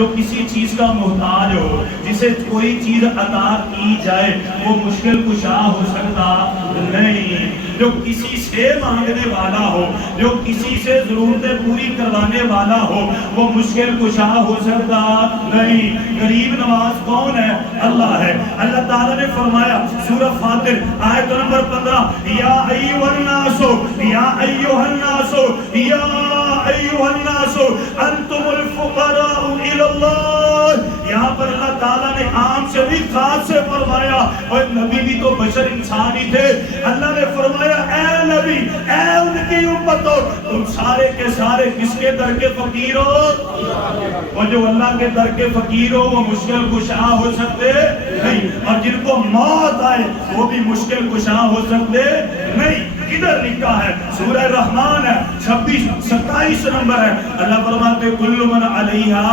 جو کسی چیز کا محتاج ہو، جسے کوئی چیز عطا کی جائے وہ مشکل کشا ہو سکتا نہیں، جو کسی سے مانگنے والا ہو، جو کسی سے ضرورتیں پوری کروانے والا ہو، وہ مشکل کشا ہو سکتا نہیں۔ غریب نواز کون ہے؟ اللہ ہے۔ اللہ تعالیٰ نے فرمایا سورہ فاطر آیت نمبر 15، یا ایھا الناس یا ایھا الناس یا ایھا الناس انتم الفقراء الی اللہ۔ یہاں پر اللہ تعالیٰ نے عام سے بھی خاص سے فرمایا، اور نبی بھی تو بشر انسان ہی تھے۔ اللہ نے فرمایا اے نبی، اے ان کی امتو، تم سارے کے سارے کس کے در کے فقیر ہو؟ اور جو اللہ کے در کے فقیر ہو وہ مشکل کشا ہو سکتے نہیں، اور جن کو موت آئے وہ بھی مشکل کشا ہو سکتے نہیں۔ ادھر لکھا ہے سورہ رحمان ہے 27 نمبر ہے، اللہ فرماتے کل من علیہا